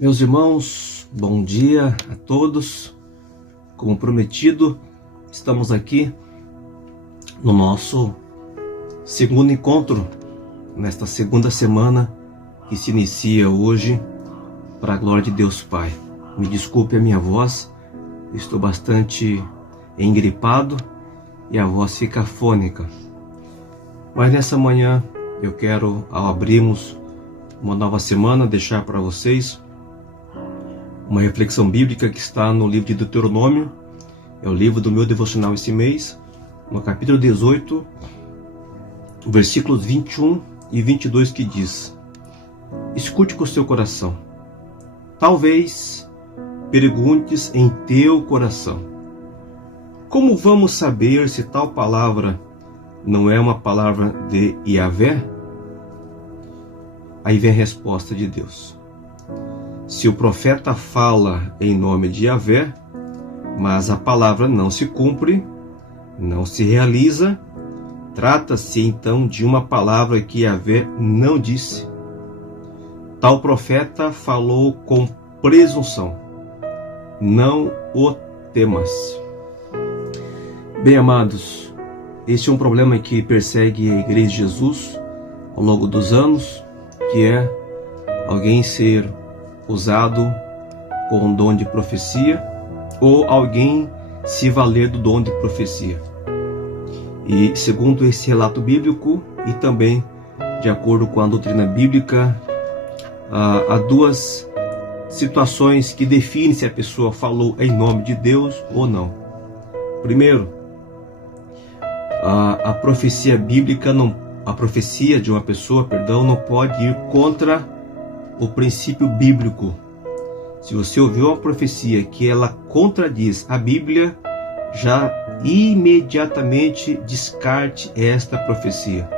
Meus irmãos, bom dia a todos. Como prometido, estamos aqui no nosso segundo encontro, nesta segunda semana que se inicia hoje, para a glória de Deus Pai. Me desculpe a minha voz, estou bastante engripado e a voz fica afônica. Mas nessa manhã eu quero, ao abrirmos uma nova semana, deixar para vocês uma reflexão bíblica que está no livro de Deuteronômio, é o livro do meu devocional esse mês, no capítulo 18, versículos 21 e 22, que diz: escute com o seu coração, talvez perguntes em teu coração, como vamos saber se tal palavra não é uma palavra de Yahvé? Aí vem a resposta de Deus: se o profeta fala em nome de Yahvé, mas a palavra não se cumpre, não se realiza, trata-se então de uma palavra que Yahvé não disse. Tal profeta falou com presunção. Não o temas. Bem, amados, este é um problema que persegue a Igreja de Jesus ao longo dos anos, que é alguém ser usado com um dom de profecia ou alguém se valer do dom de profecia. E segundo esse relato bíblico e também de acordo com a doutrina bíblica, há duas situações que definem se a pessoa falou em nome de Deus ou não. Primeiro, a profecia bíblica a profecia de uma pessoa, não pode ir contra o princípio bíblico. Se você ouviu uma profecia que ela contradiz a Bíblia, já imediatamente descarte esta profecia.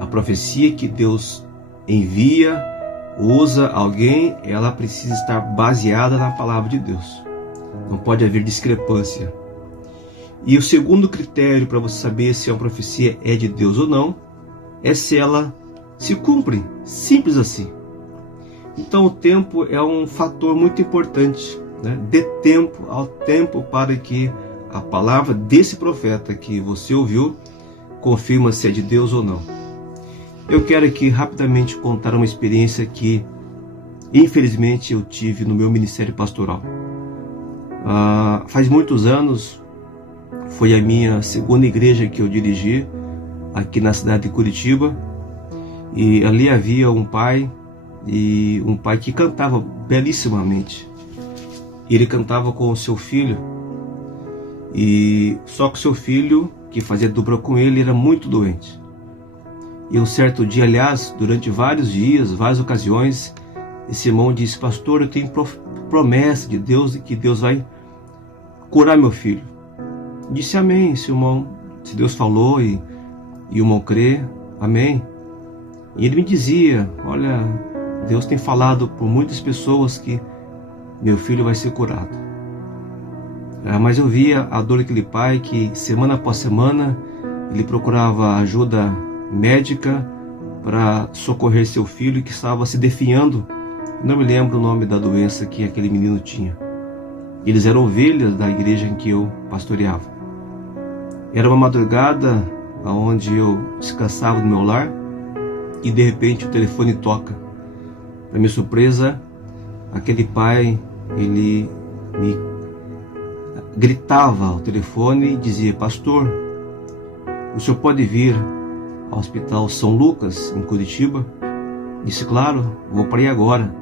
A profecia que Deus envia, usa alguém, ela precisa estar baseada na palavra de Deus. Não pode haver discrepância. E o segundo critério para você saber se uma profecia é de Deus ou não, é se ela se cumpre. Simples assim. Então o tempo é um fator muito importante, né? Dê tempo ao tempo para que a palavra desse profeta que você ouviu confirma se é de Deus ou não. Eu quero aqui rapidamente contar uma experiência que infelizmente eu tive no meu ministério pastoral. Faz muitos anos, foi a minha segunda igreja que eu dirigi aqui na cidade de Curitiba, e ali havia um pai que cantava belíssimamente. Ele cantava com o seu filho, e só que o seu filho, que fazia dupla com ele, era muito doente. E um certo dia, aliás, durante vários dias, várias ocasiões, esse irmão disse: pastor, eu tenho promessa de Deus, que Deus vai curar meu filho. Disse: amém, esse irmão, se Deus falou e o irmão crê, amém. E ele me dizia: olha, Deus tem falado por muitas pessoas que meu filho vai ser curado. Mas eu via a dor daquele pai, que semana após semana ele procurava ajuda médica para socorrer seu filho, que estava se definhando. Não me lembro o nome da doença que aquele menino tinha. Eles eram ovelhas da igreja em que eu pastoreava. Era uma madrugada onde eu descansava no meu lar, e de repente o telefone toca. Para minha surpresa, aquele pai, ele me gritava ao telefone e dizia: pastor, o senhor pode vir ao Hospital São Lucas, em Curitiba? Disse: claro, vou para aí agora.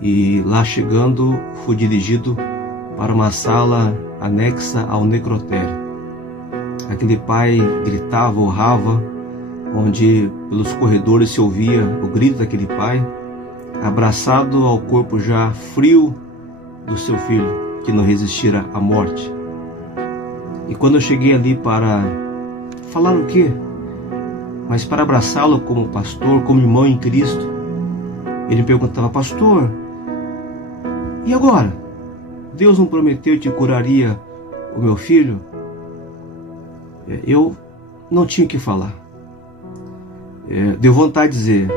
E lá chegando, fui dirigido para uma sala anexa ao necrotério. Aquele pai gritava, urrava, onde pelos corredores se ouvia o grito daquele pai, abraçado ao corpo já frio do seu filho, que não resistira à morte. E quando eu cheguei ali para falar o quê? Mas para abraçá-lo como pastor, como irmão em Cristo, ele me perguntava: pastor, e agora? Deus não prometeu que curaria o meu filho? Eu não tinha o que falar. Deu vontade de dizer: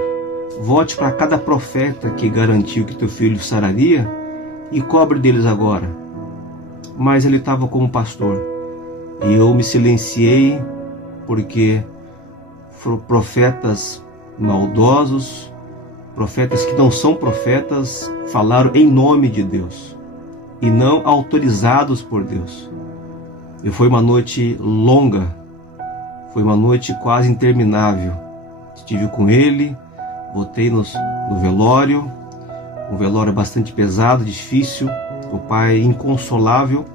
volte para cada profeta que garantiu que teu filho sararia e cobre deles agora. Mas ele estava como pastor. E eu me silenciei porque foram profetas maldosos, profetas que não são profetas, falaram em nome de Deus e não autorizados por Deus. E foi uma noite longa, foi uma noite quase interminável. Estive com ele, voltei no velório, um velório bastante pesado, difícil, o pai inconsolável.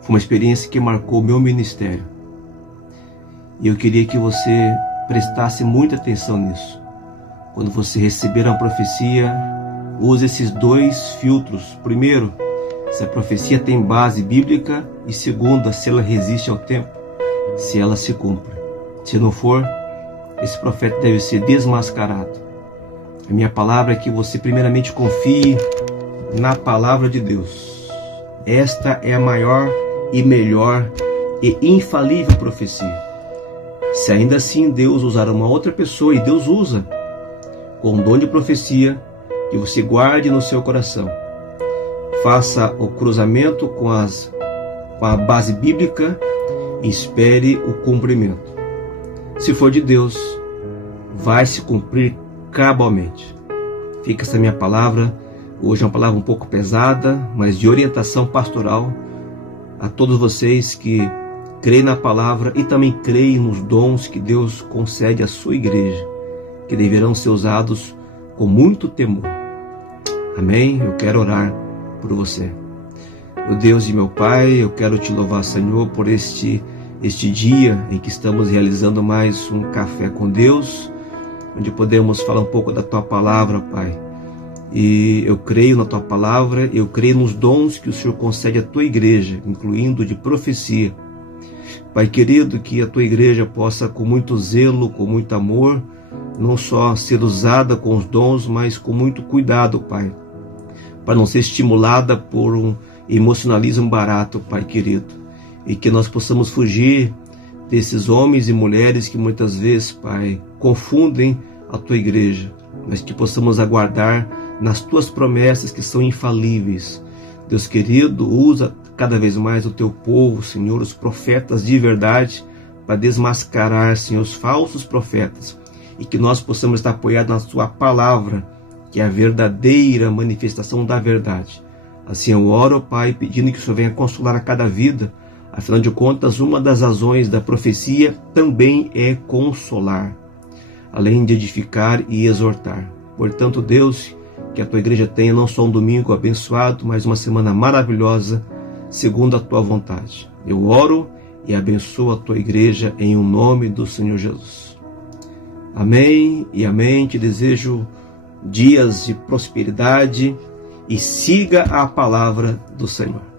Foi uma experiência que marcou o meu ministério. E eu queria que você prestasse muita atenção nisso. Quando você receber uma profecia, use esses 2 filtros. Primeiro, se a profecia tem base bíblica, e segunda, se ela resiste ao tempo, se ela se cumpre. Se não for, esse profeta deve ser desmascarado. A minha palavra é que você primeiramente confie na palavra de Deus. Esta é a maior e melhor e infalível profecia. Se ainda assim Deus usar uma outra pessoa, e Deus usa, com dom de profecia, que você guarde no seu coração. Faça o cruzamento com a base bíblica e espere o cumprimento. Se for de Deus, vai se cumprir cabalmente. Fica essa minha palavra. Hoje é uma palavra um pouco pesada, mas de orientação pastoral a todos vocês que creem na palavra e também creem nos dons que Deus concede à sua igreja, que deverão ser usados com muito temor. Amém? Eu quero orar por você. Meu Deus e meu Pai, eu quero te louvar, Senhor, por este dia em que estamos realizando mais um Café com Deus, onde podemos falar um pouco da Tua Palavra, Pai. E eu creio na Tua Palavra, eu creio nos dons que o Senhor concede à Tua igreja, incluindo de profecia. Pai querido, que a Tua igreja possa, com muito zelo, com muito amor, não só ser usada com os dons, mas com muito cuidado, Pai, para não ser estimulada por um emocionalismo barato, Pai querido, e que nós possamos fugir desses homens e mulheres que muitas vezes, Pai, confundem a Tua igreja, mas que possamos aguardar nas Tuas promessas que são infalíveis. Deus querido, usa cada vez mais o Teu povo, Senhor, os profetas de verdade, para desmascarar, Senhor, os falsos profetas, e que nós possamos estar apoiados na Sua palavra, que é a verdadeira manifestação da verdade. Assim eu oro, Pai, pedindo que o Senhor venha consolar a cada vida. Afinal de contas, uma das razões da profecia também é consolar, além de edificar e exortar. Portanto, Deus, que a Tua igreja tenha não só um domingo abençoado, mas uma semana maravilhosa, segundo a Tua vontade. Eu oro e abençoo a Tua igreja em nome do Senhor Jesus. Amém e amém. Te desejo dias de prosperidade e siga a palavra do Senhor.